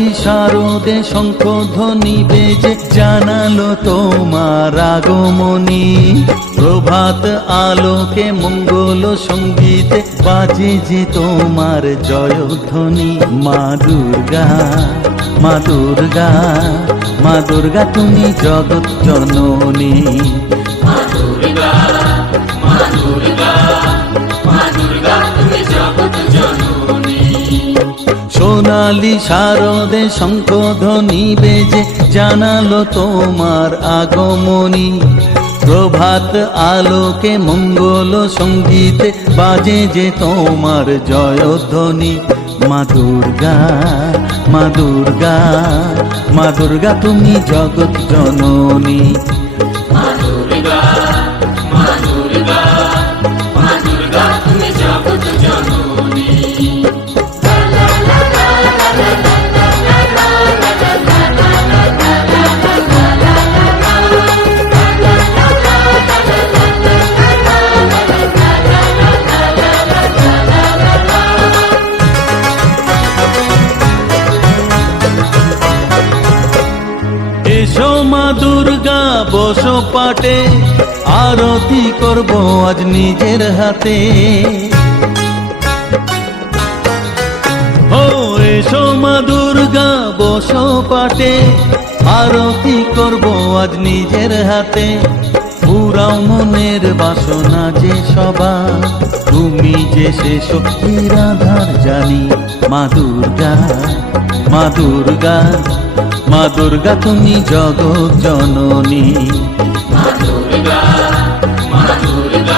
সোনালি শারদে শঙ্খধ্বনি বেজে জানালো তোমার আগমনী। প্রভাত আলোকে মঙ্গল সঙ্গীতে বাজে যে তোমার জয়ধ্বনি। মা দুর্গা, মা দুর্গা, মা দুর্গা তুমি জগৎ জননী। মা দুর্গা, মা দুর্গা, মা দুর্গা তুমি জগৎ জননী। সোনালি শারদে শঙ্খধ্বনি বেজে জানালো তোমার আগমনী। প্রভাত আলোকে মঙ্গল সঙ্গীতে বাজে যে তোমার জয়ধ্বনি। মা দুর্গা, মা দুর্গা, মা দুর্গা তুমি জগৎ জননী। মা দুর্গা, মা দুর্গা, মা দুর্গা তুমি জগৎ জননী। এসো মা দুর্গা বসো পাটে, আরতি করব আজ নিজের হাতে। ও এসো মা দুর্গা বসো পাটে, আরতি করব আজ নিজের হাতে। পুরাও মনের বাসনা যে সবার, তুমি যে সে শক্তির আধার জানি। মা দুর্গা, মা দুর্গা, মা দুর্গা তুমি জগৎ জননী। মা দুর্গা, মা দুর্গা,